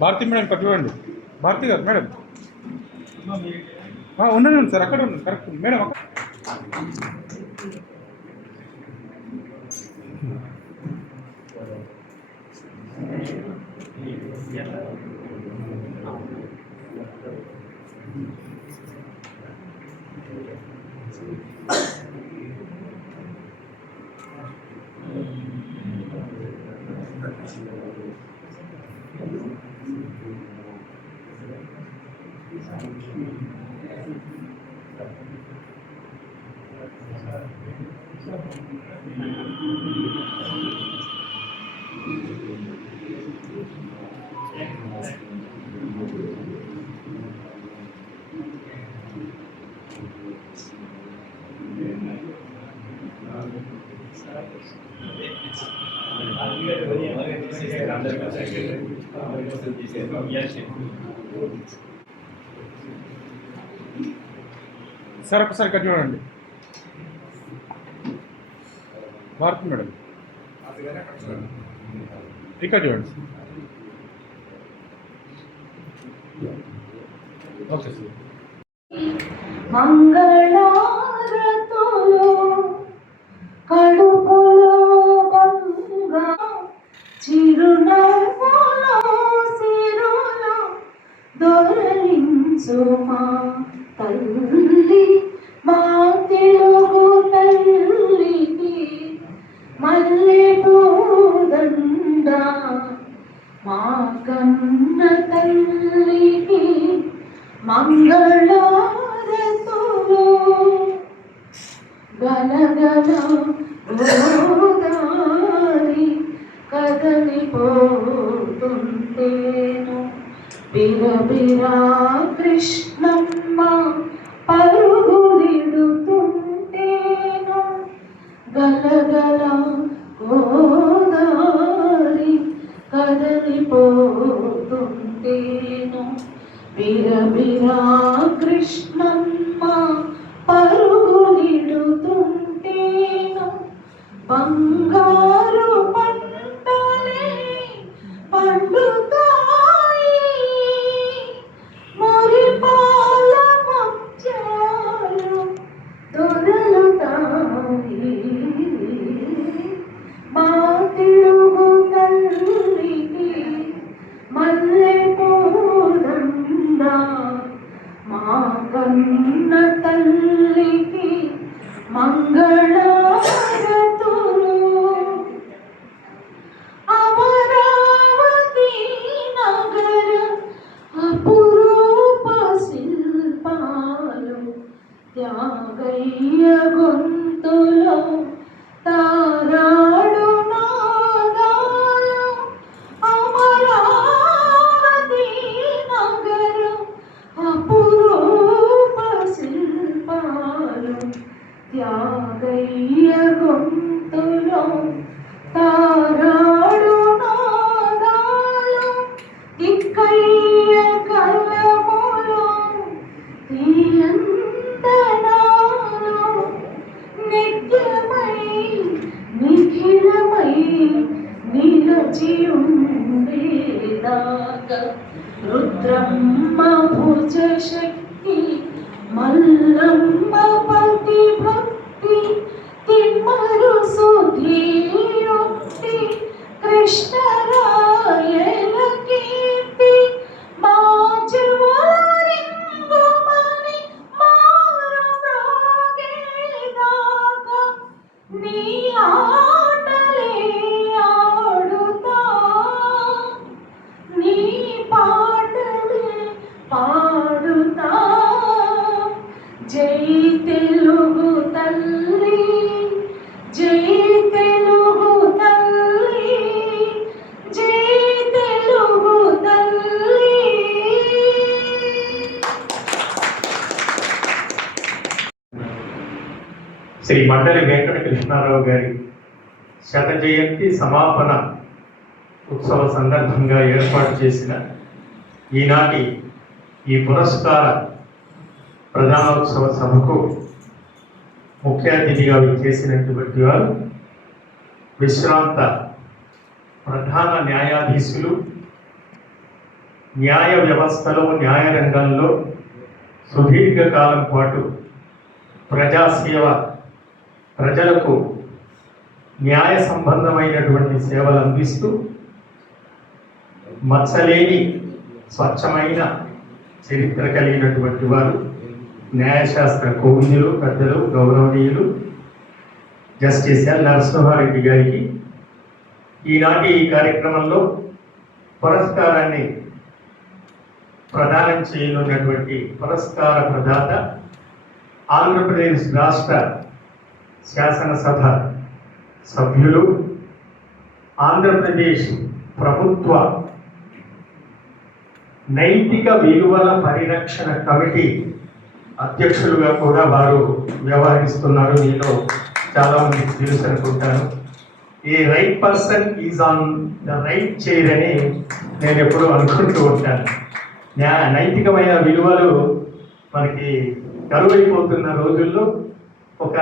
Bharati madam ఇక్కడ చూడండి. భారతి గారు మేడం ఉండండి సార్, అక్కడ ఉండండి. కరెక్ట్ మేడం అక్కడ. సార్ ఒకసారి ఇక్కడ చూడండి. భారతి మేడం ఇక్కడ చూడండి. Okay sir. మంగళారతులు కడుపులో బంగా చిరునవ్వులో సిరులు దొరలించు మా తల్లి, మా తెలుగు తల్లికి మల్లె పూదండ, మా కన్న తల్లికి మంగళారతులు. గలగల గోదారి కదలిపోతుంటేను, బిరబిరా కృష్ణమ్మ పరుగులిడుతుంటేను. గలగల గోదారి కదలిపోతుంటేను, బిరబిరా కృష్ణమ్మ పరుగులిడుతుంటేను. బంగారు పంటలే పండుతాయి, మురిపాల ముత్యాలు దొరలుతాయి. మా తెలుగు తల్లికి మల్లె పూదండ, మా కన్న తల్లికి మంగళారతులు. అమరావతి నగర అపురూప శిల్పాలు, త్యాగయ్య గొంతులో తారాడు నాదాలు. అమరావతి నగర అపురూప శిల్పాలు, త్యాగయ్య గొంతులో తారాడు నాదాలు. తిక్కయ్య కలములో తీయంతనాలు, నిత్యమై నిఖిలమై నిలచి ఉండేదాకా రుద్రమ్మ భుజ శక్తి, మల్లమ్మ పతి భక్తి, తిమ్మరు సుధీయుక్తి, కృష్ణరాయల కీర్తి. మా చెవులరింగుమని మారు మ్రోగేదాకా నీ ఆటలే ఆడుతా, నీ పాటలే పాడుతా. జై తెలుగు తల్లి, జై తెలుగు తల్లి, జై తెలుగు తల్లి. శ్రీ మండలి వెంకట కృష్ణారావు గారి శత జయంతి సమాపన ఉత్సవ సందర్భంగా ఏర్పాటు చేసిన ఈనాటి ఈ పురస్కార ప్రధానోత్సవ సభకు ముఖ్య అతిథిగా చేసినటువంటి వారు విశ్రాంత ప్రధాన న్యాయాధీశులు, న్యాయ వ్యవస్థలో న్యాయ రంగంలో సుదీర్ఘకాలం పాటు ప్రజాసేవ, ప్రజలకు న్యాయ సంబంధమైనటువంటి సేవలు అందిస్తూ మచ్చలేని స్వచ్ఛమైన చరిత్ర కలిగినటువంటి వారు, న్యాయశాస్త్ర కోవిదులు, పెద్దలు, గౌరవనీయులు జస్టిస్ ఎల్ నరసింహారెడ్డి గారికి ఈనాటి ఈ కార్యక్రమంలో పురస్కారాన్ని ప్రదానం చేయనున్నటువంటి పురస్కార ప్రదాత ఆంధ్రప్రదేశ్ రాష్ట్ర శాసనసభ సభ్యులు, ఆంధ్రప్రదేశ్ ప్రభుత్వ నైతిక విలువల పరిరక్షణ కమిటీ అధ్యక్షులుగా కూడా వారు వ్యవహరిస్తున్నారు. మీలో చాలా మందికి తెలుసు అనుకుంటాను. ఈ right person is on the right chair అని నేను ఎప్పుడూ అనుకుంటూ ఉంటాను. నైతికమైన విలువలు మనకి కరువైపోతున్న రోజుల్లో ఒక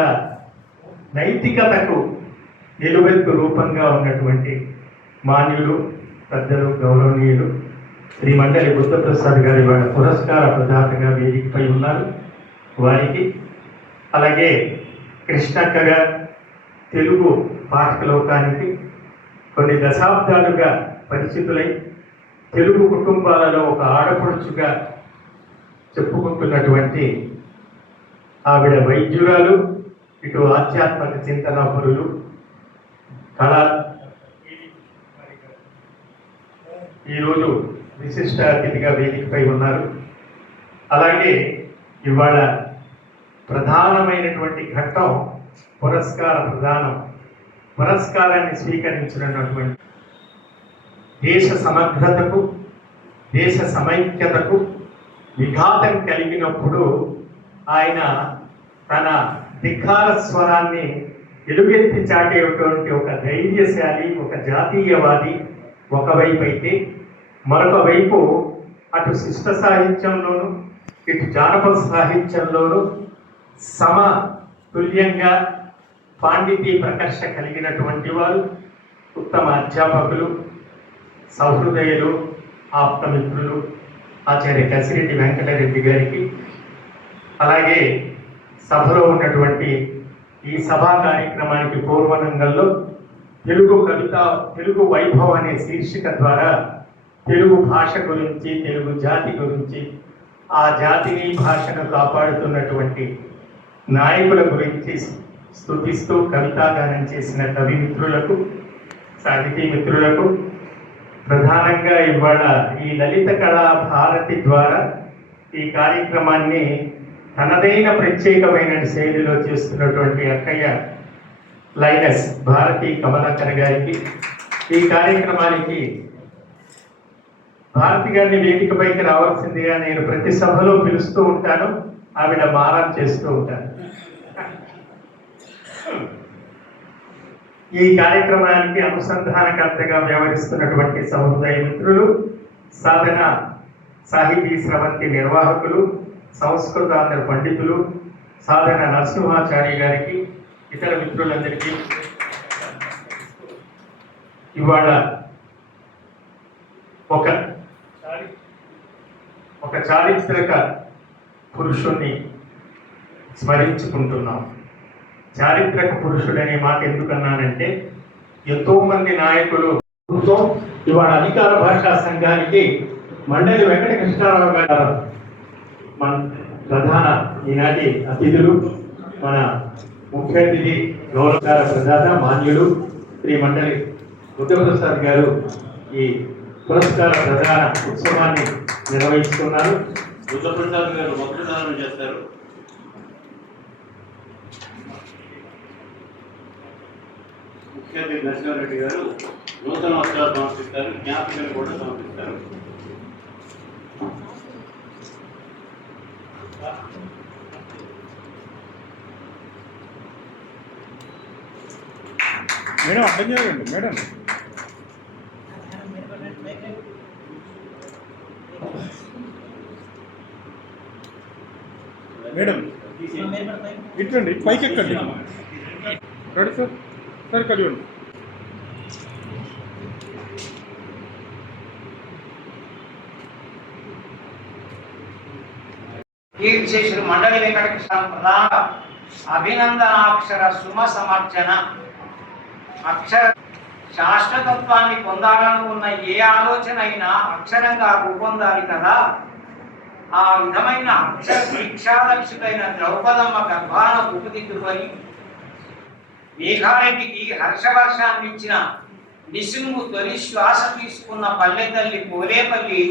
నైతికతకు నిలువెత్తు రూపంగా ఉన్నటువంటి మాన్యులు, పెద్దలు, గౌరవనీయులు శ్రీ మండలి బుద్ధప్రసాద్ గారి వాళ్ళ పురస్కార ప్రదాతగా వేదికపై ఉన్నారు. వారికి అలాగే కృష్ణక్క గారు తెలుగు పాఠక లోకానికి కొన్ని దశాబ్దాలుగా పరిచితులై తెలుగు కుటుంబాలలో ఒక ఆడపడుచుగా చెప్పుకుంటున్నటువంటి ఆవిడ వైద్యురాలు, ఇటు ఆధ్యాత్మిక చింతనాపరులు, కళా ఈరోజు విశిష్ట అతిథిగా వేదికపై ఉన్నారు. అలాగే ఇవాళ ప్రధానమైనటువంటి ఘట్టం పురస్కార ప్రదానం. పురస్కారాన్ని స్వీకరించినటువంటి దేశ సమగ్రతకు, దేశ సమైక్యతకు విఘాతం కలిగినప్పుడు ఆయన తన ధిక్కార స్వరాన్ని ఎలుగెత్తి చాటేటువంటి ఒక ధైర్యశాలి, ఒక జాతీయవాది ఒకవైపు అయితే, మరొక వైపు అటు శిష్ట సాహిత్యంలోను ఇటు జానపద సాహిత్యంలోను సమతుల్యంగా పాండితీ ప్రకర్ష కలిగినటువంటి వారు, ఉత్తమ అధ్యాపకులు, సహృదయులు, ఆప్తమిత్రులు ఆచార్య కసిరెడ్డి వెంకటరెడ్డి గారికి, అలాగే సభలో ఉన్నటువంటి ఈ సభా కార్యక్రమానికి పూర్వనంగంలో తెలుగు కవిత, తెలుగు వైభవం అనే శీర్షిక ద్వారా తెలుగు భాష గురించి, తెలుగు జాతి గురించి, ఆ జాతిని భాషను కాపాడుతున్నటువంటి నాయకుల గురించి స్తుతిస్తూ కవితాగానం చేసిన కవి మిత్రులకు, సాహితీ మిత్రులకు, ప్రధానంగా ఇవాళ ఈ లలిత కళా భారతి ద్వారా ఈ కార్యక్రమాన్ని తనదైన ప్రత్యేకమైన శైలిలో చేస్తున్నటువంటి అక్కయ్య లైనస్ భారతి కమలాకర్ గారికి, ఈ కార్యక్రమానికి భారతి గారిని వేదికపైకి రావాల్సిందిగా నేను ప్రతి సభలో పిలుస్తూ ఉంటాను. ఆవిడ మారం చేస్తూ ఉంటాను. ఈ కార్యక్రమానికి అనుసంధానకర్తగా వ్యవహరిస్తున్నటువంటి సహృదయ మిత్రులు, సాధన సాహితీ స్రవంతి నిర్వాహకులు, సంస్కృతాంధ్ర పండితులు, సాధన నరసింహాచార్య గారికి, ఇతర మిత్రులందరికీ ఇవాళ ఒక చారిత్రక పురుషుణ్ణి స్మరించుకుంటున్నాం. చారిత్రక పురుషుడనే మాట ఎందుకన్నానంటే, ఎంతోమంది నాయకులు ఇవాళ అధికార భాషా సంఘానికి మండలి వెంకట కృష్ణారావు గారు మన ప్రధాన ఈనాటి అతిథులు, మన ముఖ్య అతిథి గౌరవకార ప్రదాత మాన్యులు శ్రీ మండలి బుద్ధప్రసాద్ గారు ఈ పురస్కార ప్రధాన ఉత్సవాన్ని నిర్వహిస్తున్నారు. బుద్ధప్రసాద్ గారు వక్తదానం చేస్తారు. ముఖ్య అతిథి నరసింహారెడ్డి గారు నూతన వస్త్రాలు సమర్పిస్తారు, జ్ఞాపికలు కూడా సమర్పిస్తారు. మేడం అర్థం చేయండి మేడం. మేడం ఇట్లండి పైకి ఎక్కండి రెడీ సార్ సార్ కలియండి కీర్తిశేషులు మండలి వెంకటకృష్ణ ప్రధాన అభినందనాక్షర సుమ సమర్చన. అక్షర శాశ్వతత్వాన్ని పొందాలని ఉన్న ఏ ఆలోచన అయినా అక్షరంగా రూపొందాలి కదా. ఆ విధమైన అక్షర దీక్షాదక్షుడైన ద్రౌపదమ్మ గర్భాన ఉపదిద్దుకొని మేఘారెడ్డికి హర్షవర్షాన్ని ఇచ్చిన నిసుము తొలి శ్వాస తీసుకున్న పల్లె తల్లి పోలేపల్లి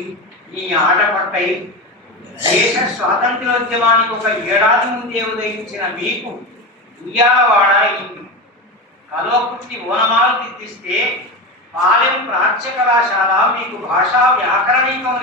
ఈ ఆటపట్టై దేశ స్వాతంత్ర్యోద్యమానికి ఒక ఏడాది ముందే ఉదయించిన మీకు ఉయ్యాలవాడ అయింది. కల్వకుర్తి ఓనమాలు తిత్తిస్తే పాలెం ప్రాచ్య కళాశాల మీకు భాషా వ్యాకరణీకం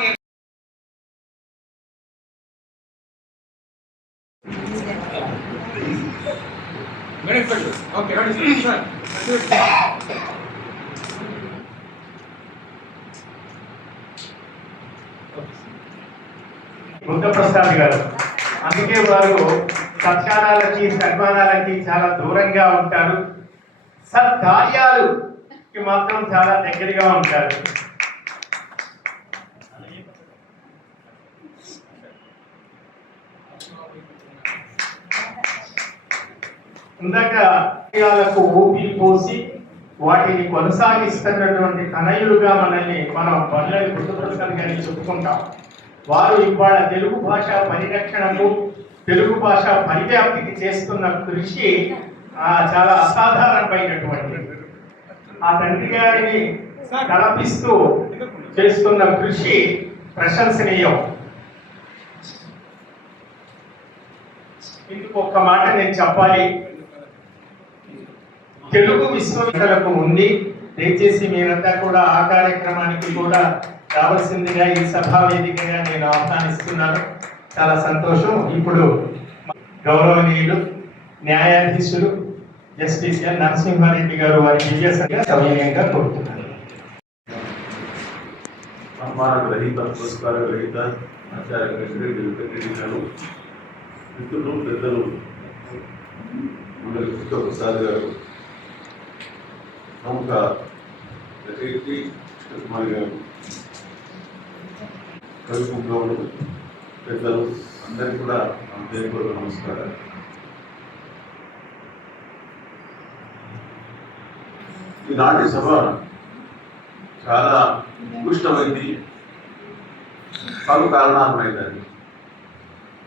బుద్ధప్రసాద్ గారు. అందుకే వారు సత్కారాలకి సన్మానాలకి చాలా దూరంగా ఉంటారు, సత్కార్యాలకి మాత్రం చాలా దగ్గరగా ఉంటారు. ఇందాక కార్యాలకు ఊపిరి పోసి వాటిని కొనసాగిస్తున్నటువంటి తనయులుగా మనం బొల్లెల బుద్ధప్రసాద్ గారిని చెప్పుకుంటాం. వారు ఇవాళ తెలుగు భాష పరిరక్షణకు, తెలుగు భాష పరివ్యాప్తికి చేస్తున్న కృషి చాలా అసాధారణమైనటువంటి. ఆ తండ్రి గారిని తలపిస్తూ చేస్తున్న కృషి ప్రశంసనీయం. ఇందుకు ఒక్క మాట నేను చెప్పాలి. తెలుగు విశ్వవిద్యాలయాలకు ఉంది. దయచేసి మీరంతా కూడా ఆ కార్యక్రమానికి కూడా రావాల్సిందిగా ఈ సభా వేదికగా నేను ఆహ్వానిస్తున్నాను. చాలా సంతోషం. ఇప్పుడు గౌరవనీయులు న్యాయాధీశులు జస్టిస్ ఎన్ నరసింహారెడ్డి గారు వారి దివ్యసంగా సౌజన్యంగా కోరుతున్నారు. సన్మాన గ్రహీత, పురస్కార గ్రహీత ఆచార్య వెంకటరెడ్డి గారు, మిత్రులు పెద్దలు మండలి బుద్ధప్రసాద్ గారు, ప్రముఖ రచయిత్రి కుమారి గారు, కవి పుంగవులు, పెద్దలు అందరికీ కూడా హృదయపూర్వక నమస్కారాలు. ఈనాటి సభ చాలా ఉత్కృష్టమైంది, పలు కారణాలమైందండి.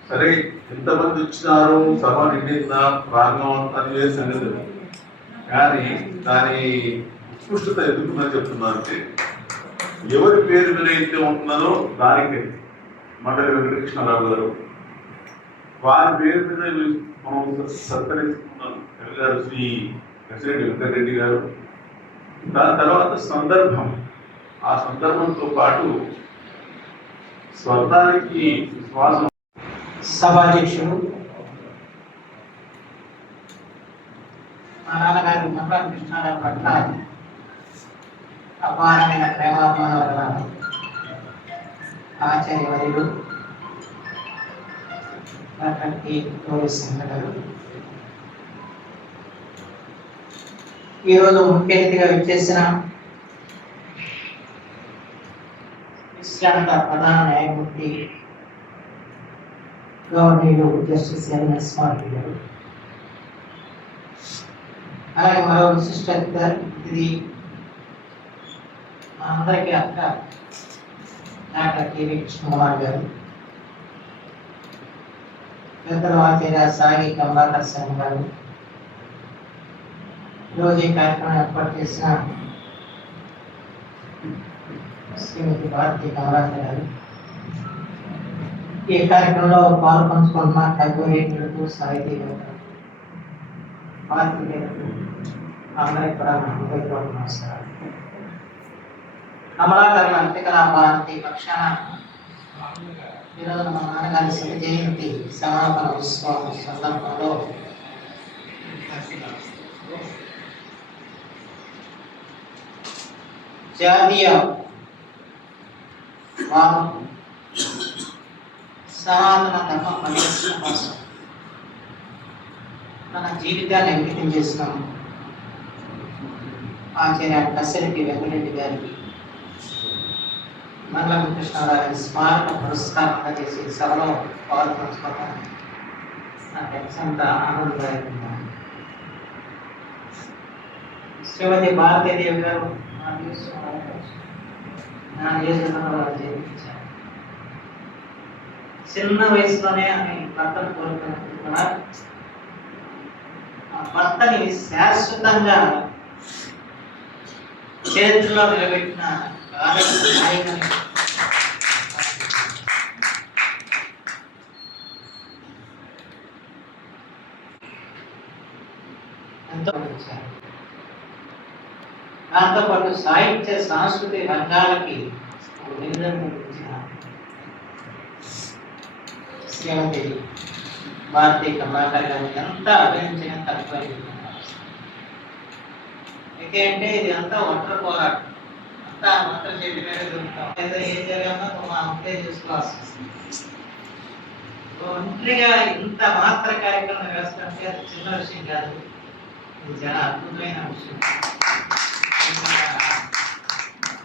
సరే, ఎంతమంది వచ్చినారు, సభ నిండిందా, ప్రాంగం అనే సంగతి, కానీ దాని ఉత్కృష్టత ఎందుకుందని చెప్తున్నారంటే ఎవరి పేరు మీద అయితే ఉంటున్నదో దానికి మండలి వెంకటకృష్ణరావు గారు, వారి పేరు మీద మనం సత్కరిస్తున్నాం గారు, శ్రీ కసిరెడ్డి వెంకటరెడ్డి గారు. దాని తర్వాత సందర్భం, ఆ సందర్భంతో పాటు స్వర్ణానికి విశ్వాసం. సభాధ్యక్షుడు మా నాన్నగారి మండల కృష్ణారావు పట్ల అపారమైన ప్రేమాభిమానాల వల్ల ఆచార్యవర్యులు గారు ఈరోజు ముఖ్య అతిథిగా విచ్చేసిన విశ్రాంత ప్రధాన న్యాయమూర్తి గవర్నీయులు జస్టిస్ ఎన్ నరసింహారెడ్డి గారు, అలాగే మరో విశిష్ట అతిథి అందరికీ అక్క డాక్టర్ కెవి కృష్ణకుమార్ గారు, పెద్దల ఆచార్య సాగి కమలాకర్ సింగ్ గారు, ఈరోజు ఈ కార్యక్రమం ఏర్పాటు చేసిన శ్రీమతి భారతి కమలాకర్ గారు, ఈ కార్యక్రమంలో పాలు పంచుకుంటున్న కవిరేట్లకు సాహితీ పాత్రికేయులకు అందరికీ కూడా హృదయపూర్వక నమస్కారం. కమలాకరణ అంతేకలా భారతి పక్షాన ఈరోజు మా నాన్నగారి శత జయంతి సమాపన ఉత్సవం సందర్భంలో జాతీయ సనాతన ధర్మ పరిరక్షణ కోసం మన జీవితాన్ని అంకితం చేస్తున్నాం ఆచార్య కసిరెడ్డి వెంకటరెడ్డి గారికి మంగళం కృష్ణారావు స్మారక పురస్కారం చేసి సభలో పాల్పంచుకోవడం నాకు అత్యంత ఆనందదాయకంగా. శ్రీమతి భారతీదేవి గారు నా నియోజకవర్గంలో జన్మించారు. చిన్న వయసులోనే ఆమె భర్తను కోరుకున్నారు. ఆ భర్తని శాశ్వతంగా చరిత్రలో నిలబెట్టిన నాయకుని ఎంతో వచ్చారు. దాంతోపాటు సాహిత్య సాంస్కృతిక రంగాలకి నిర్ణయించిన శ్రీమతి భారతీయ కమలాకర్ గారు ఎంత అభినందించిన తక్కువ. అంటే ఇది అంతా ఒంటరి పోరాటం, అంతా ఒంటరి చెట్టు మీద దొరుకుతాం. ఏదో ఏం జరిగామో మా అంతే చూసుకోవాల్సి వస్తుంది. ఒంటరిగా ఇంత మాత్ర కార్యక్రమం వేస్తుంటే అది చిన్న విషయం కాదు, ఇది చాలా అద్భుతమైన విషయం.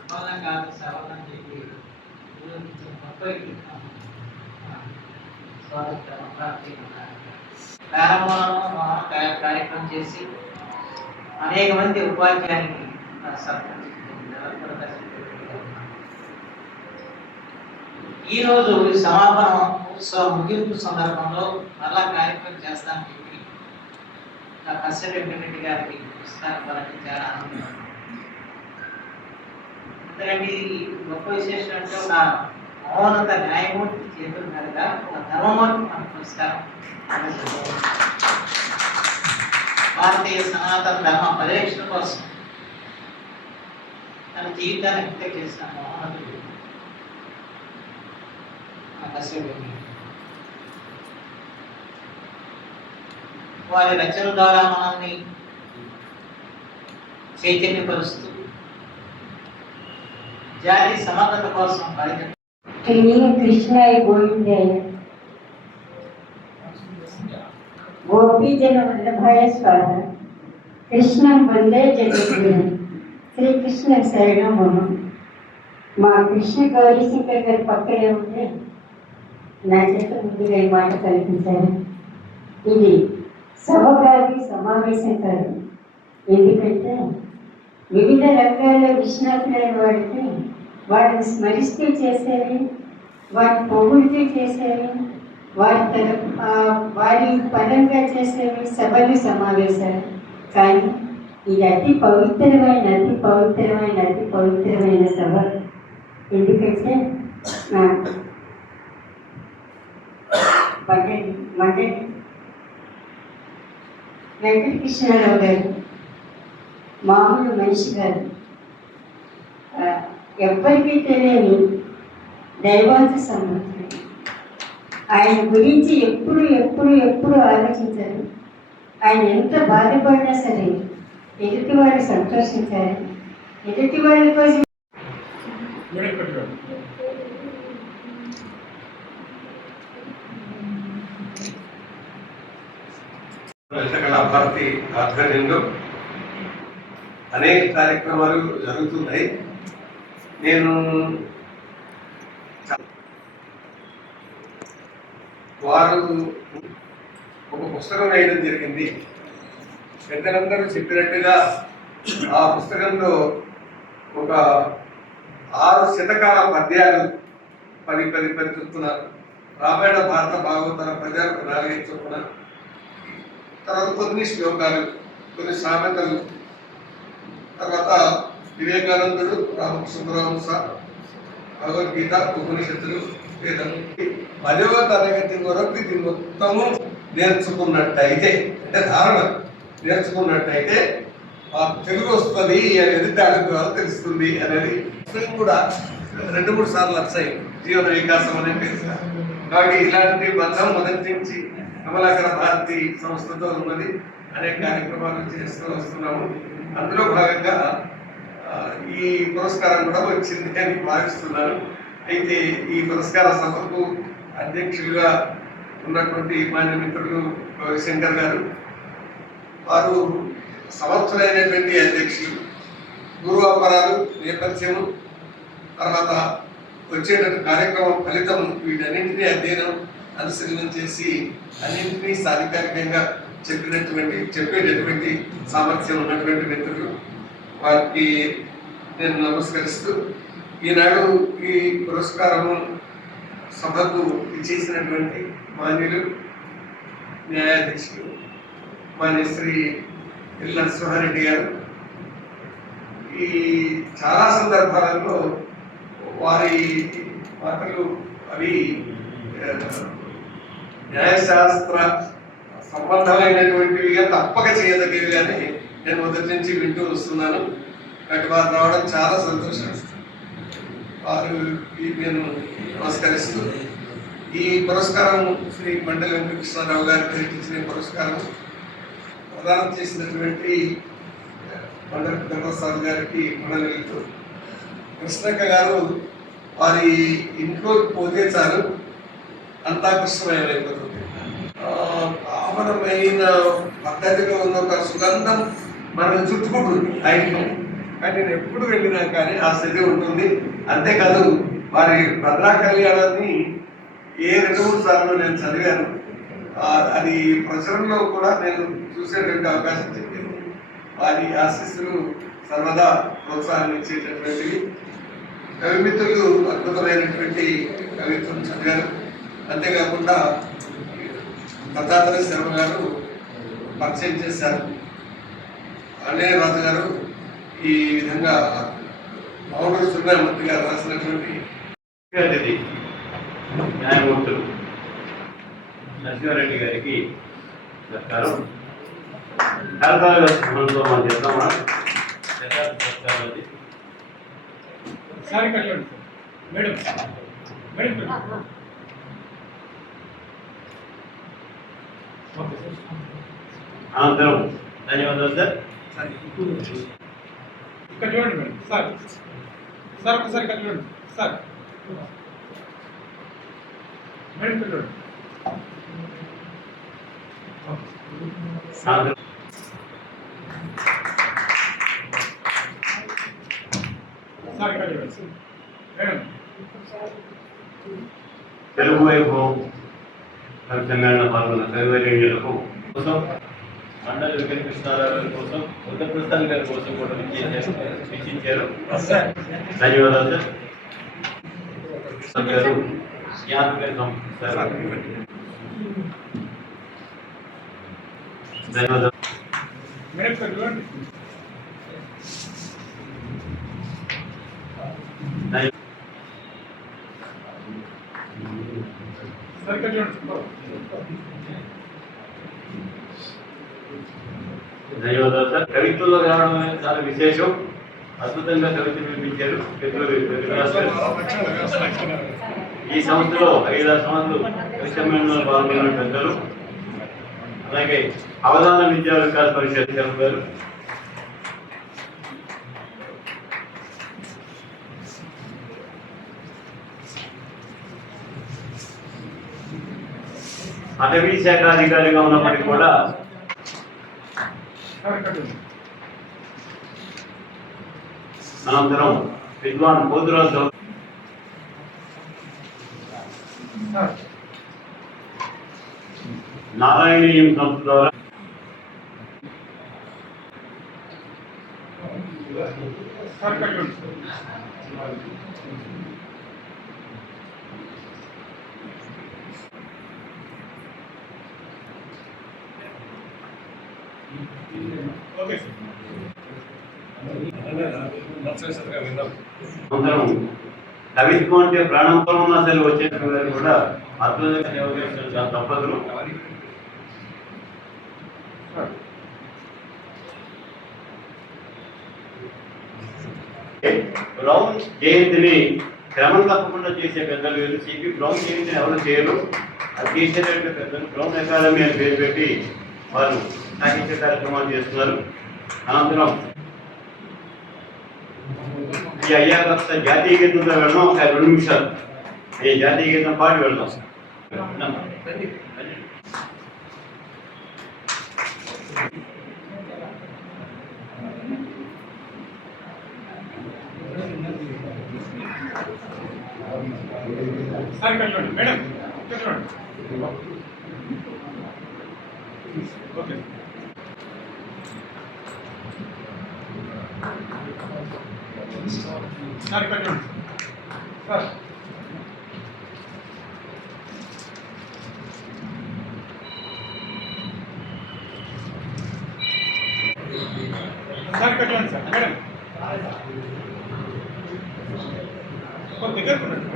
సవాలం కాదు, సవాలం చెప్పి ప్రారంభంలో కార్యక్రమం చేసి అనేక మంది ఉపాధ్యాయునికి ఈరోజు ఈ సమాపన ఉత్సవం ముగింపు సందర్భంలో మళ్ళా కార్యక్రమం చేస్తానని చెప్పి నా కసిరెడ్డి రెడ్డి గారికి పుస్తకాలు చాలా ఆనందం. ఎందుకంటే ఈ గొప్ప విశేషం అంటే ఒక మౌనత న్యాయమూర్తి చేతుల మీదుగా ఒక ధర్మమూర్తి మన పురస్కారం భారతీయ సనాతన ధర్మ పరిరక్షణ కోసం తన జీవితాన్ని అంకితం చేసిన మహోన్నతుడు వారి రచన ద్వారా మనల్ని చైతన్యపరుస్తూ జాతి సమగ్రత కోసం కృష్ణాయ గోవిందాయ గోపీజన వల్లభాయ స్వాహ కృష్ణం వందే జగద్గురు శ్రీకృష్ణ శరణం మమ. మా కృష్ణ గౌరీశంకర్ గారి పక్కనే ఉంటే నా చేత ముందుగా ఈ మాట కల్పించారు. ఇది సభ కాదు, సమావేశం కాదు. ఎందుకంటే వివిధ రంగాల్లో విశ్వనాథులైన వాడికి వాటిని స్మరిస్తూ చేసేవి, వాటిని పొగుడుతూ చేసేవి, వారి పరంగా చేసేవి సభలు సమావేశాలు. కానీ ఇది అతి పవిత్రమైన సభ. ఎందుకంటే మండలి వెంకటకృష్ణారావు గారు మామూలు మనిషి గారు, ఎవ్వరికీ తెలియని దైవాంశ సంబంధం. ఆయన గురించి ఎప్పుడు ఆలోచించారు. ఆయన ఎంత బాధపడినా సరే ఎదుటి వాళ్ళు సంతోషించారు. ఎదుటి వాళ్ళ కోసం లలితకళా భారతి ఆధ్వర్యంలో అనేక కార్యక్రమాలు జరుగుతున్నాయి. నేను వారు ఒక పుస్తకం వేయడం జరిగింది. పెద్దలందరూ చెప్పినట్టుగా ఆ పుస్తకంలో ఒక 6 శతకాల పద్యాలు 10 చొప్పున, రామాయణ భారత భాగవతాల పద్యాలకు 4 చొప్పున, తర్వాత కొన్ని శ్లోకాలు, కొన్ని సామెతలు, తర్వాత వివేకానందుడు, రామకృష్ణ పరమహంస, భగవద్గీత, ఉపనిషత్తులు, వేదం. 10వ తరగతి వరకు ఇది మొత్తము నేర్చుకున్నట్టయితే, అంటే ధారణ నేర్చుకున్నట్టయితే తెలుగు వస్తుంది అనేది దాని ద్వారా తెలుస్తుంది అనేది కూడా 2-3 సార్లు వచ్చాయి. జీవన వికాసం అనే పేరు. కాబట్టి ఇలాంటి బంధం మొదటి నుంచి కమలాకర భారతి సంస్థతో ఉన్నది. అనేక కార్యక్రమాలు చేస్తూ వస్తున్నాము. అందులో భాగంగా ఈ పురస్కారం కూడా వచ్చింది అని భావిస్తున్నాను. అయితే ఈ పురస్కార సభకు అధ్యక్షులుగా ఉన్నటువంటి మాన్య మిత్రులు రవిశంకర్ గారు, వారు సమర్థులైనటువంటి అధ్యక్షులు. పూర్వాపరాలు, నేపథ్యము, తర్వాత వచ్చేటువంటి కార్యక్రమం ఫలితం వీటన్నింటినీ అధ్యయనం అనుశీలనం చేసి అన్నింటినీ సాధికారికంగా చెప్పేటటువంటి సామర్థ్యం ఉన్నటువంటి మిత్రులు. వారికి నేను నమస్కరిస్తూ ఈనాడు ఈ పురస్కారము సభకు ఇచ్చేసినటువంటి మాన్యులు న్యాయాధీశులు మాన్య శ్రీ ఎల్ నరసింహారెడ్డి గారు, ఈ చాలా సందర్భాలలో వారి మాటలు అవి న్యాయశాస్త్ర సంబంధమైనటువంటివిగా తప్పక చేయదగ్గవిగానే నేను మొదటి నుంచి వింటూ వస్తున్నాను. కాబట్టి వారు రావడం చాలా సంతోషం. వారికి నేను నమస్కరిస్తూ ఈ పురస్కారం శ్రీ మండలి వెంకటకృష్ణారావు గారికి ఇచ్చిన పురస్కారం ప్రదానం చేసినటువంటి మండలి ధర్మసాద్ గారికి మండలితో కృష్ణక్క గారు వారి ఇంట్లోకి పోతే చాలు అంతా కృష్ణమయమైపోతుంది. పావనమైన పద్ధతిలో ఉన్న ఒక సుగంధం మనం చుట్టుకుంటుంది ఆ ఇంట్లో. కానీ నేను ఎప్పుడు వెళ్ళినా కానీ ఆ స్థితి ఉంటుంది. అంతేకాదు వారి భద్రా కళ్యాణాన్ని 2-3 సార్లు నేను చదివాను. అది ప్రచురణలో కూడా నేను చూసేటువంటి అవకాశం చెప్పింది. వారి ఆశీస్సులు సర్వదా ప్రోత్సాహాన్ని ఇచ్చేటటువంటివి. కవిమిత్రులు అద్భుతమైనటువంటి కవిత్వం చదివారు. అంతేకాకుండా దత్తాత్రేయ శర్మ గారు పరిచయం చేశారు. అన్నయ్య రాజు గారు ఈ విధంగా మామూలు సుబ్రహ్మూర్తి గారు రాసినటువంటి అతిథి న్యాయమూర్తులు నరసింహారెడ్డి గారికి సత్కారం. మనం చేద్దామా? సారీ కట్టండి మేడం. మేడం అనంతరం ధన్యవాదాలు సార్. ఇక్కడ చూడండి మేడం. సార్ సార్ ఒకసారి ఇక్కడ చూడండి సార్. మేడం ఇక్కడ చూడండి. అనంతరం సార్ ఇక్కడ చూడండి మేడం. తెలుగు వైపు సమ్మేళన పాల్గొన్న కవివర్యులకు కోసం మండలి వెంకటకృష్ణారావు గారి కోసం, బుద్ధప్రసాద్ గారి కోసం కూడా వీక్షించారు. ధన్యవాదాలు సార్. గారు జ్ఞాపకం సార్. ధన్యవాదాలు మేడం ఇక్కడ చూడండి. సార్ ఇక్కడ చూడండి. ధన్యవాదాలు సార్. కవిత్వంలో రావడం అనేది చాలా విశేషం. అద్భుతంగా కవిత వినిపించారు. ఈ సంస్థలో 5-6 సంవత్సరాలు కవి సమ్మేళనంలో పాల్గొన్న పెద్దలు, అలాగే అవధాన విద్యా వికాస్ పరిషత్ గారు, అటవీ శాఖ అధికారిగా ఉన్నప్పటికీ కూడా అనంతరం విద్వాన్ పోతురాజు నారాయణీయం సంస్థ ద్వారా అందరం కవిత్వం అంటే ప్రాణంతో ఉన్న అసలు వచ్చేటువంటి కూడా అద్భుతంగా తప్పదులు. బ్రౌన్ జయంతిని క్రమం తప్పకుండా చేసే పెద్దలు వీళ్ళు. సిపి బ్రౌన్ జయంతిని ఎవరు చేయరు. అది చేసేటటువంటి పెద్దలు బ్రౌన్ అకాడమీ అని పేరు పెట్టి వారు సాహిత్య కార్యక్రమాలు చేస్తున్నారు. అనంతరం ఈ అయ్యాక జాతీయ గీతంతో వెళ్దాం. ఒక 2 నిమిషాలు ఈ జాతీయ గీతం పాడి వెళ్దాం. సార్ ఇక్కడ చూడండి మేడం, ఇక్కడ చూడండి. ఓకే సార్ ఇక్కడ చూడండి సార్. సార్ ఇక్కడ చూడండి సార్ మేడం, కొంచెం దగ్గర ఉండండి.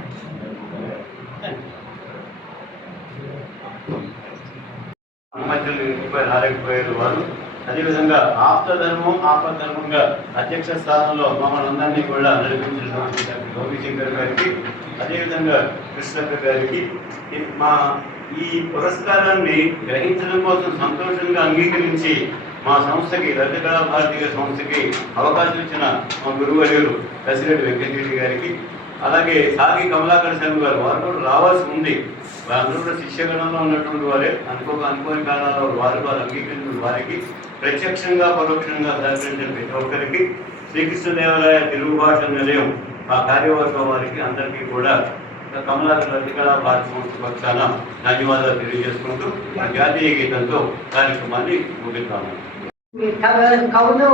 మధ్యలో రాలేకపోయారు వారు. అదేవిధంగా ఆప్తధర్మం ఆపద్ధర్మంగా అధ్యక్ష స్థానంలో మమ్మల్ని అందరినీ కూడా నడిపించినటువంటి డాక్టర్ గౌరీశంకర్ గారికి, అదేవిధంగా కృష్ణక్క గారికి మా ఈ పురస్కారాన్ని గ్రహించడం కోసం సంతోషంగా అంగీకరించి మా సంస్థకి లలితకళా భారతీయ సంస్థకి అవకాశం ఇచ్చిన మా గురువర్యులు కసిరెడ్డి వెంకటరెడ్డి గారికి, అలాగే సాగి కమలాకర్ శర్మ గారు, వారు కూడా రావాల్సి ఉంది. వారందరూ కూడా శిష్యగణంలో ఉన్నటువంటి వారే. అనుకోని కారణాల్లో వారు అంగీకరించిన వారికి, ప్రత్యక్షంగా పరోక్షంగా సహకరించిన ప్రతి ఒక్కరికి, శ్రీకృష్ణదేవరాయ తెలుగు భాష నిలయం ఆ కార్యవర్గం వారికి అందరికీ కూడా కమలాకర్ లలితకళా భారతీయ సంస్థ పక్షాన ధన్యవాదాలు తెలియజేసుకుంటూ జాతీయ గీతంతో కార్యక్రమాన్ని ముగిస్తాము. కవులు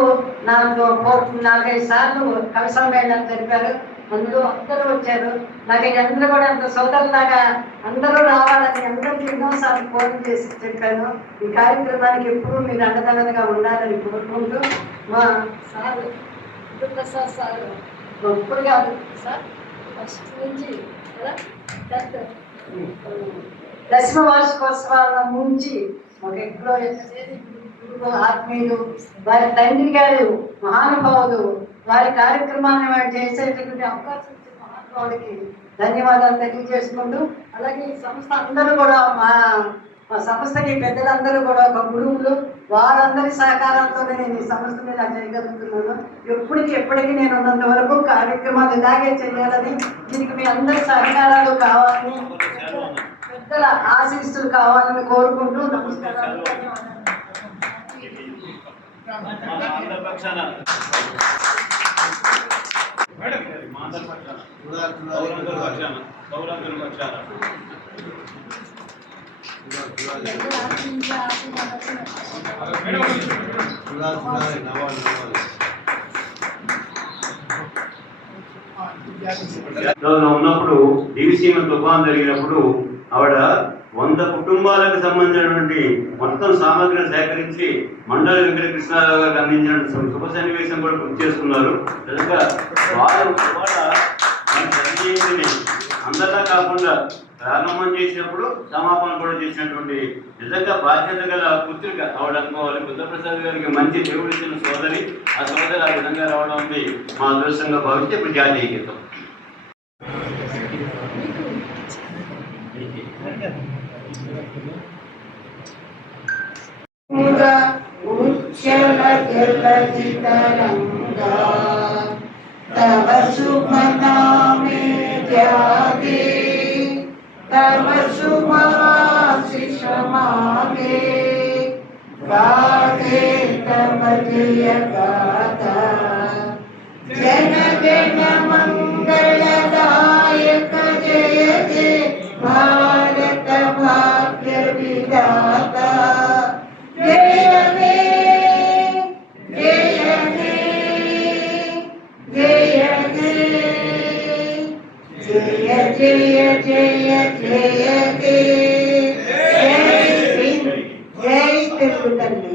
నాకు 4-5 సార్లు కవి సమ్మేళనం జరిపారు. అందులో అందరూ వచ్చారు. నాకు అందరూ కూడా అంత సోదరులాగా అందరూ రావాలని అందరికీ ఎన్నోసార్లు ఫోన్ చేసి చెప్పాను. ఈ కార్యక్రమానికి ఎప్పుడూ మీరు అండదండగా ఉండాలని కోరుకుంటూ మా సార్ ప్రసాద్ సార్ ఎప్పుడు కాదు సార్ ఫస్ట్ నుంచి దశమ వార్షికోత్సవాల నుంచి మాకు ఎక్కడో ఆత్మీయులు, వారి తండ్రి గారు మహానుభావులు, వారి కార్యక్రమాన్ని వారు చేసేటటువంటి అవకాశం ఇచ్చిన మహానుభావుడికి ధన్యవాదాలు తెలియజేసుకుంటూ, అలాగే ఈ సంస్థ అందరూ కూడా మా సంస్థకి పెద్దలందరూ కూడా ఒక గురువులు, వారందరి సహకారంతో నేను ఈ సంస్థ మీద చేయగలుగుతున్నాను. ఎప్పటికీ నేను ఉన్నంత వరకు కార్యక్రమాలు ఇలాగే చేయాలని, దీనికి మీ అందరి సహకారాలు కావాలని, పెద్దల ఆశీస్సులు కావాలని కోరుకుంటూ నమస్కారాలు. ఉన్నప్పుడు డివిసీమ తుఫాన్ జరిగినప్పుడు ఆవిడ 100 కుటుంబాలకు సంబంధించినటువంటి మొత్తం సామగ్రిని సేకరించి మండల వెంకట కృష్ణారావు గారికి అందించిన శుభ సన్నివేశం కూడా గుర్తు చేసుకున్నారు. నిజంగా వారు కూడా ప్రతి అందరిలా కాకుండా ప్రారంభం చేసినప్పుడు సమాపన కూడా చేసినటువంటి నిజంగా బాధ్యత గల పుత్రిక ఆవిడ అనుకోవాలి. బుద్ధప్రసాద్ గారికి మంచి దేవుడు ఇచ్చిన సోదరి, ఆ సోదరి ఆ విధంగా రావడం ఉంది మా అదృష్టంగా భావించి ఇప్పుడు జాతీయ గీతం. तव शुभ नामे जागे, तव शुभाशिष मागे, गाहे तव जय गाथा। जन गण मंगलदायक जय जय भारत भाग्य विधाता। जय हे जय हे जय हे जय जय जय जय हे जय श्री जय तिरुपति।